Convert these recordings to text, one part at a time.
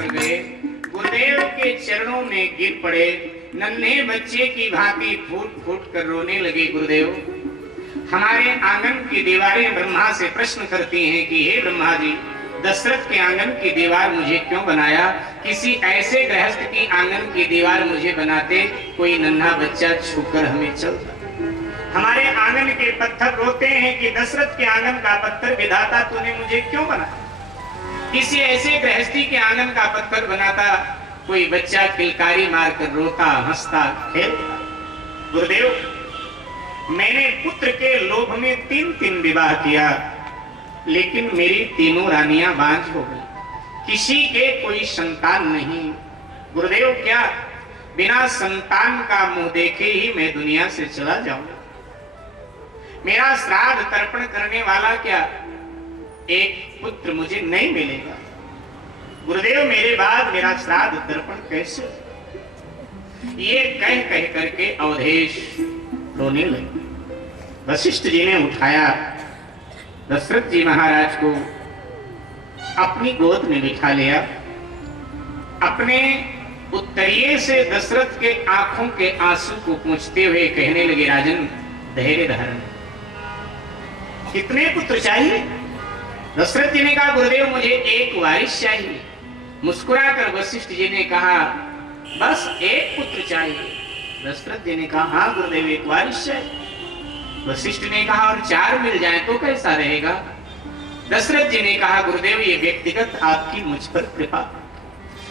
पर गए, गुरुदेव के चरणों में गिर पड़े, नन्हे बच्चे की भांति फूट फूट कर रोने लगे। गुरुदेव, हमारे आंगन की दीवारें ब्रह्मा से प्रश्न करती हैं कि हे ब्रह्मा जी, दशरथ के आंगन की दीवार मुझे क्यों बनाया? किसी ऐसे गृहस्थ की आंगन की दीवार मुझे बनाते, कोई नन्हा बच्चा छूकर हमें चलता। हमारे आंगन के पत्थर रोते हैं कि दशरथ के आंगन का पत्थर विधाता तूने मुझे क्यों बनाया? किसी ऐसे गृहस्थी के आंगन का पत्थर बनाता, कोई बच्चा किलकारी मारकर रोता, हंसता, खेलता। गुरुदेव, मैंने पुत्र के लोभ में 3 विवाह किया, लेकिन मेरी तीनों रानियां बांझ हो गई, किसी के कोई संतान नहीं। गुरुदेव, क्या बिना संतान का मुंह देखे ही मैं दुनिया से चला जाऊंगा? मेरा श्राद्ध तर्पण करने वाला क्या एक पुत्र मुझे नहीं मिलेगा? गुरुदेव, मेरे बाद मेरा श्राद्ध तर्पण कैसे? ये कह कह करके अवधेश रोने लगे। वशिष्ठ जी ने उठाया, दशरथ जी महाराज को अपनी गोद में बिठा लिया, अपने उत्तरीय से दशरथ के आंखों के आंसू को पोंछते हुए कहने लगे, राजन धैर्य धारण, कितने पुत्र चाहिए? दशरथ जी ने कहा, गुरुदेव मुझे एक वारिस चाहिए। मुस्कुराकर वशिष्ठ जी ने कहा, बस एक पुत्र चाहिए? दशरथ जी ने कहा, हाँ गुरुदेव, एक वारिस चाहिए। वशिष्ठ ने कहा, और 4 मिल जाए तो कैसा रहेगा? दशरथ जी ने कहा, गुरुदेव ये व्यक्तिगत आपकी मुझ पर कृपा।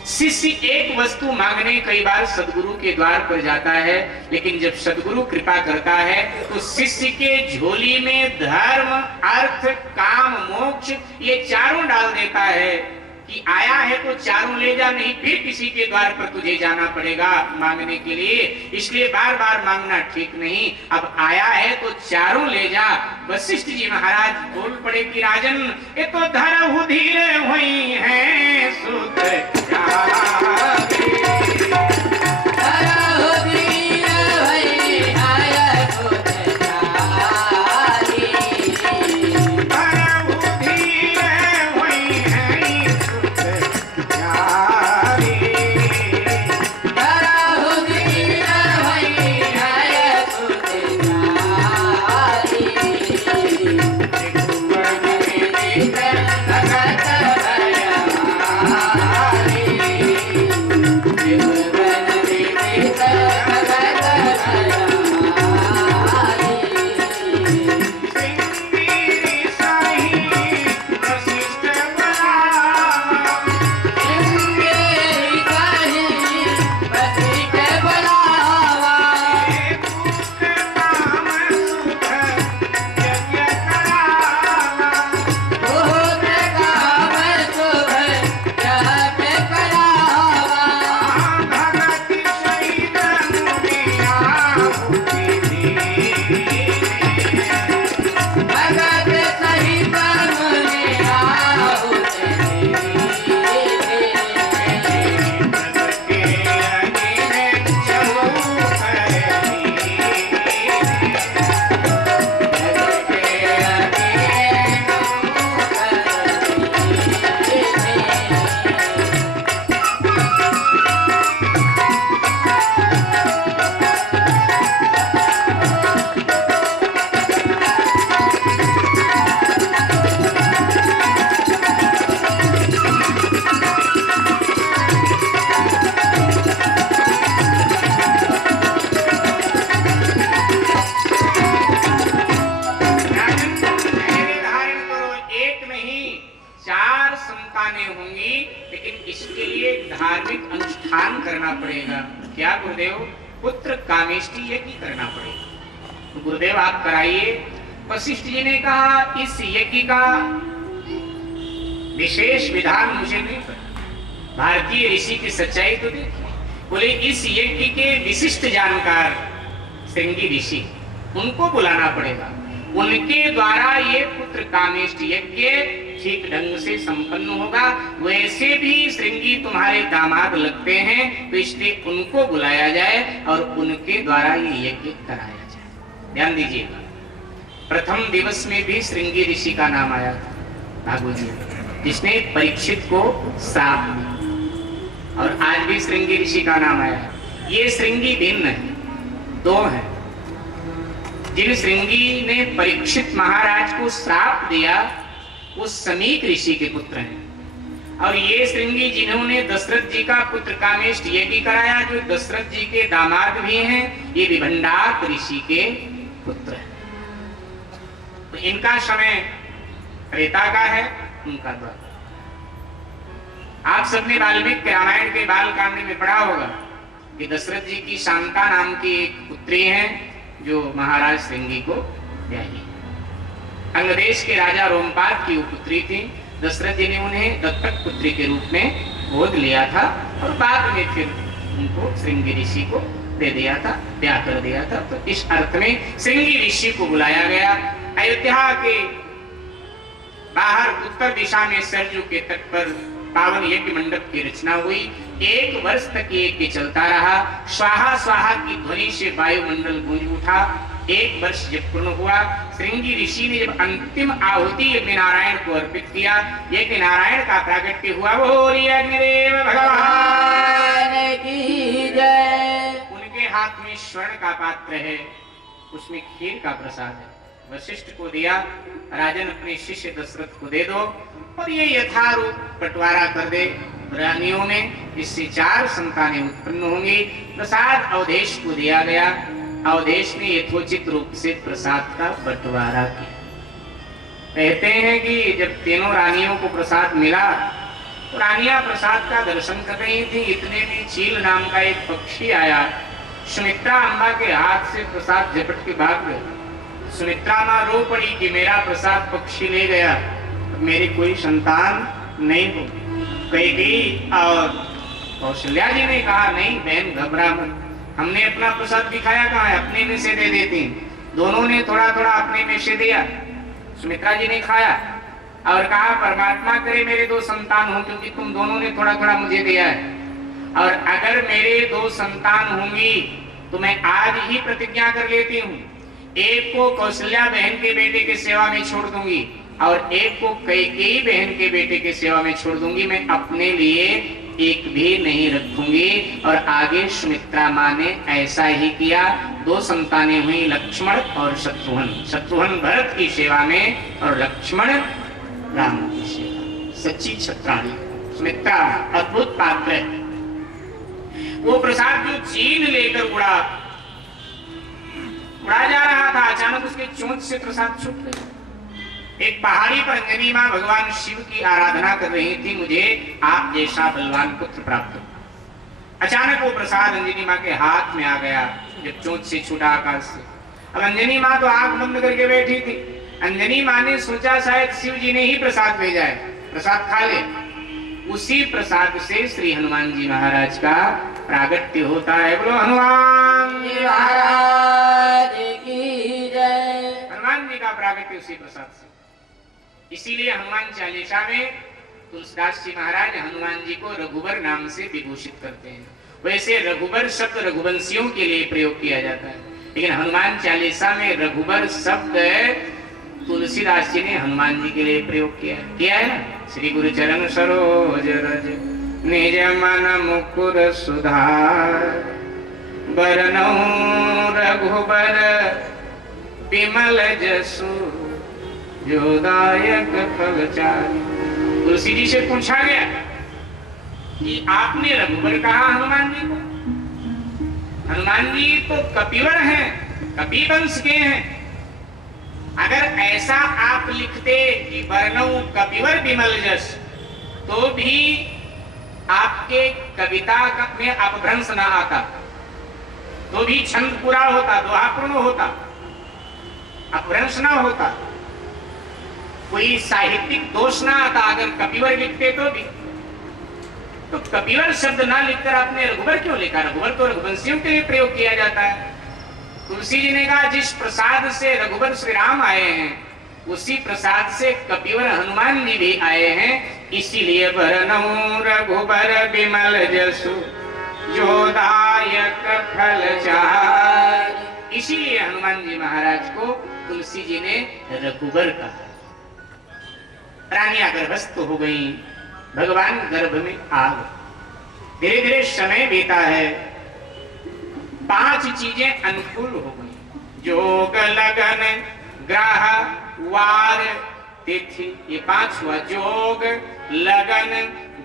शिष्य एक वस्तु मांगने कई बार सदगुरु के द्वार पर जाता है, लेकिन जब सदगुरु कृपा करता है तो शिष्य के झोली में धर्म, अर्थ, काम, मोक्ष ये चारों डाल देता है कि आया है तो चारों ले जा, नहीं फिर किसी के द्वार पर तुझे जाना पड़ेगा मांगने के लिए। इसलिए बार बार मांगना ठीक नहीं, अब आया है तो चारों ले जा। वशिष्ठ जी महाराज बोल पड़े कि राजन, ये तो धरहु धीरे हुई है सुत गुरुदेव आप कराइए। वशिष्ठ जी ने कहा, इस यज्ञ का विशेष विधान मुझे नहीं पता, भारतीय ऋषि की सच्चाई तो देखिए। बोले इस यज्ञ के विशिष्ट जानकार श्रृंगी ऋषि, उनको बुलाना पड़ेगा, उनके द्वारा ये पुत्र कामेष्टि यज्ञ ठीक ढंग से संपन्न होगा। वैसे भी श्रृंगी तुम्हारे दामाद लगते हैं, तो इसलिए उनको बुलाया जाए और उनके द्वारा ये यज्ञ कराया जाए। ध्यान दीजिएगा, प्रथम दिवस में भी श्रृंगी ऋषि का नाम आया था, भागवत जी, जिसने परीक्षित को श्राप दिया। और आज भी श्रृंगी ऋषि का नाम आया है। ये श्रृंगी भिन्न है, दो है। जिन श्रृंगी ने परीक्षित महाराज को श्राप दिया वो समीक ऋषि के पुत्र हैं, और ये श्रृंगी जिन्होंने दशरथ जी का पुत्र कामेष्ट यज्ञ कराया, जो दशरथ जी के दामाद भी हैं, ये विभंडार ऋषि के पुत्र हैं। तो इनका समय त्रेता का है, उनका द्वापर। आप सबने वाल्मीकि रामायण के बाल कांड में पढ़ा होगा कि दशरथ जी की शांता नाम की एक पुत्री है जो महाराज श्रृंगी को ब्याही। अंगदेश के राजा रोमपाद की वो पुत्री थी। दशरथ जी ने उन्हें दत्तक पुत्री के रूप में गोद लिया था और बाद में फिर उनको श्रृंगी ऋषि को दे दिया था, ब्याह कर दिया था। तो इस अर्थ में श्रृंगी ऋषि को बुलाया गया। अयोध्या के बाहर उत्तर दिशा में सरजू के तट पर पावन यज्ञ मंडप की रचना हुई। 1 वर्ष तक ये यज्ञ चलता रहा। स्वाहा स्वाहा की ध्वनि से वायुमंडल गूंज उठा। 1 वर्ष जब पूर्ण हुआ, श्रृंगी ऋषि ने जब अंतिम आहुति यज्ञ नारायण को अर्पित किया, यज्ञ नारायण का प्रागट्य हुआ। बोलिए अग्निदेव भगवान की जय। उनके हाथ में स्वर्ण का पात्र है, उसमें खीर का प्रसाद है। वशिष्ठ को दिया, राजन अपने शिष्य दशरथ को दे दो और ये यथारूप बंटवारा कर दे रानियों में, इससे 4 संतानें उत्पन्न होंगी। प्रसाद अवधेश को दिया गया। अवधेश ने यथोचित रूप से प्रसाद का बंटवारा किया। कहते हैं कि जब तीनों रानियों को प्रसाद मिला तो रानियां प्रसाद का दर्शन कर रही थी। इतने में चील नाम का एक पक्षी आया, सुमित्रा अम्बा के हाथ से प्रसाद झपट के भाग गया। सुमित्रा मां रो पड़ी कि मेरा प्रसाद पक्षी ले गया, मेरी कोई संतान नहीं होगी। कैकेयी और कौशल्या जी ने कहा नहीं बहन घबरा मत, हमने अपना प्रसाद दिखाया कहाँ है, अपने में से दे देती। दोनों ने थोड़ा थोड़ा अपने में से दिया। सुमित्रा जी ने खाया और कहा परमात्मा करे मेरे 2 संतान हो, क्योंकि तुम दोनों ने थोड़ा थोड़ा मुझे दिया है, और अगर मेरे 2 संतान होंगी तो मैं आज ही प्रतिज्ञा कर लेती हूँ, एक को कौशल्या बहन के बेटे के सेवा में छोड़ दूंगी और एक को कैकेयी बहन के बेटे के सेवा में छोड़ दूंगी। मैं अपने लिए एक भी नहीं रखूंगी। और आगे सुमित्रा मां ने ऐसा ही किया। 2 संतानें हुई, लक्ष्मण और शत्रुघ्न। शत्रुघ्न भरत की सेवा में और लक्ष्मण राम की सेवा। सच्ची छत्राणी सुमित्रा अद्भुत पात्र है। वो प्रसाद जो चील लेकर उड़ा जा रहा था, अचानक उसके चोंच से प्रसाद छूट गया। एक पहाड़ी पर अंजनी मां भगवान शिव की आराधना कर रही थी, मुझे आप जैसा बलवान पुत्र प्राप्त हो। अचानक वो प्रसाद अंजनी मां के हाथ में आ गया जब चोंच से छूटा आकाश से। अब अंजनी मां तो आंख बंद करके बैठी थी। अंजनी मां ने सोचा शायद शिव जी ने ही प्रसाद भेजा है, प्रसाद खा ले। उसी प्रसाद से श्री हनुमान जी महाराज का प्रागट्य होता है। बोलो हनुमान जी महाराज की जय। हनुमान जी का प्रागट्य उसी प्रसाद से। इसीलिए हनुमान चालीसा में तुलसीदास जी महाराज हनुमान जी को रघुबर नाम से विभूषित करते हैं। वैसे रघुबर शब्द रघुवंशियों के लिए प्रयोग किया जाता है, लेकिन हनुमान चालीसा में रघुबर शब्द तुलसीदास जी ने हनुमान जी के लिए प्रयोग किया है ना। श्री गुरु चरण सरोज रज निज मन मुकुर सुधार, बरनउँ रघुबर विमल जसु जो दायक फल चारि। तुलसी जी से पूछा गया कि आपने रघुबर कहा हनुमान जी को। हनुमान जी तो कपिवर हैं, कपि वंश के हैं। अगर ऐसा आप लिखते कि वर्णऊ कपिवर विमल जस, तो भी आपके कविता में अपभ्रंश ना आता, तो भी छंद पूरा होता, दोहा पूर्ण होता, अपभ्रंश ना होता, कोई साहित्यिक दोष ना आता। अगर कपिवर लिखते तो भी, तो कपिवर शब्द ना लिखकर आपने रघुबर क्यों लिखा? रघुबर तो रघुवंशियों के लिए प्रयोग किया जाता है। तुलसी जी ने कहा जिस प्रसाद से रघुबर श्री राम आए हैं, उसी प्रसाद से कपिवर हनुमान जी भी आए हैं। इसीलिए बरनउँ रघुबर विमल जसु जो दायक फल चारि। इसीलिए हनुमान जी महाराज को तुलसी जी ने रघुबर कहा। रानियां गर्भस्थ हो गई, भगवान गर्भ में आ गए। धीरे धीरे समय बीता है, 5 चीजें अनुकूल हो गई। जोग लगन ग्रह वार तिथि, ये 5 हुआ। जोग लगन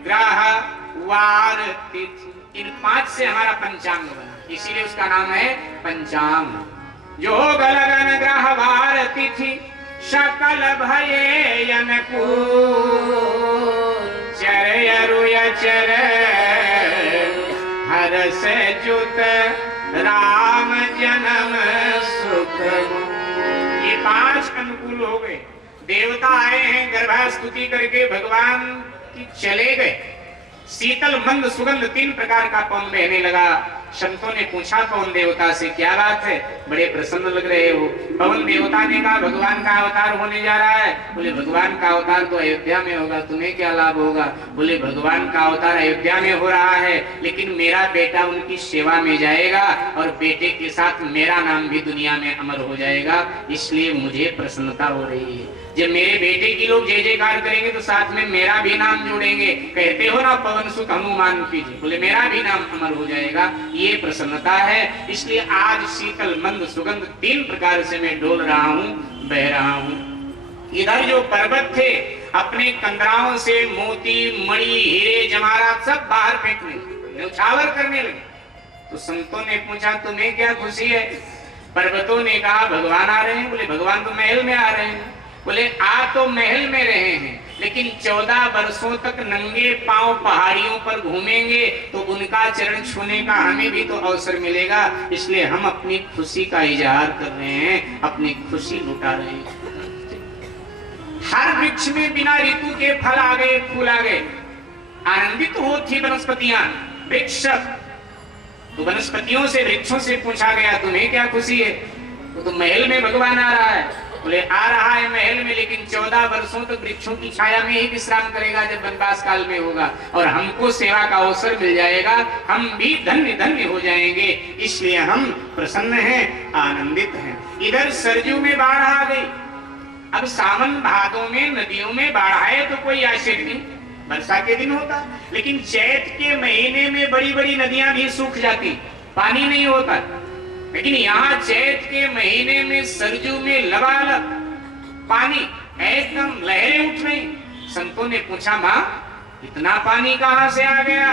ग्रह वार तिथि, इन 5 से हमारा पंचांग बना, इसीलिए उसका नाम है पंचांग। जोग लगन ग्रह वार तिथि सकल भये अनुकूल, चर अरुय चर हरस जुत राम जन्म सुख। ये 5 अनुकूल हो गए। देवता आए हैं गर्भास्तुति करके, भगवान की चले गए। शीतल मंद सुगंध 3 प्रकार का पवन बहने लगा। संतों ने पूछा पवन देवता से, क्या बात है, बड़े प्रसन्न लग रहे हो। पवन देवता ने कहा, भगवान का अवतार होने जा रहा है। बोले भगवान का अवतार तो अयोध्या में होगा, तुम्हें क्या लाभ होगा। बोले भगवान का अवतार अयोध्या में हो रहा है, लेकिन मेरा बेटा उनकी सेवा में जाएगा और बेटे के साथ मेरा नाम भी दुनिया में अमर हो जाएगा, इसलिए मुझे प्रसन्नता हो रही है। जब मेरे बेटे की लोग जय जयकार करेंगे तो साथ में मेरा भी नाम जोड़ेंगे। कहते हो ना पवन सुत हनुमान कीजिए, बोले मेरा भी नाम अमर हो जाएगा, ये प्रसन्नता है। इसलिए आज शीतल मंद सुगंध 3 प्रकार से मैं डोल रहा हूँ, बह रहा हूँ। इधर जो पर्वत थे अपने कंदराओं से मोती मणि हीरे जवाहरात सब बाहर फेंकने, न्यौछावर करने लगे। तो संतों ने पूछा तुम्हें क्या खुशी है। पर्वतों ने कहा भगवान आ रहे हैं। बोले भगवान तो महल में आ रहे हैं। बोले आ तो महल में रहे हैं, लेकिन 14 वर्षों तक नंगे पांव पहाड़ियों पर घूमेंगे तो उनका चरण छूने का हमें भी तो अवसर मिलेगा, इसलिए हम अपनी खुशी का इजहार कर रहे हैं, अपनी खुशी लुटा रहे हैं। हर वृक्ष में बिना ऋतु के फल आ गए, फूल आ गए, आनंदित हो थी वनस्पतियां, वृक्ष। तो वनस्पतियों से वृक्षों से पूछा गया तुम्हें क्या खुशी है। तो महल में भगवान आ रहा है। बोले आ रहा है महल में, लेकिन 14 वर्षों तक वृक्षों की छाया में ही विश्राम करेगा जब वनवास काल में होगा, और हमको सेवा का अवसर मिल जाएगा, हम भी धन्य धन्य हो जाएंगे, इसलिए हम प्रसन्न हैं, आनंदित हैं। इधर सरजू में बाढ़ आ गई। अब सावन भादों में नदियों में बाढ़ आए तो कोई आश्चर्य नहीं, वर्षा के दिन होता, लेकिन चैत के महीने में बड़ी बड़ी नदियां भी सूख जाती, पानी नहीं होता। लेकिन यहाँ चैत के महीने में सरजू में लबालब पानी, एकदम लहरें उठ रही। संतों ने पूछा माँ इतना पानी कहाँ से आ गया।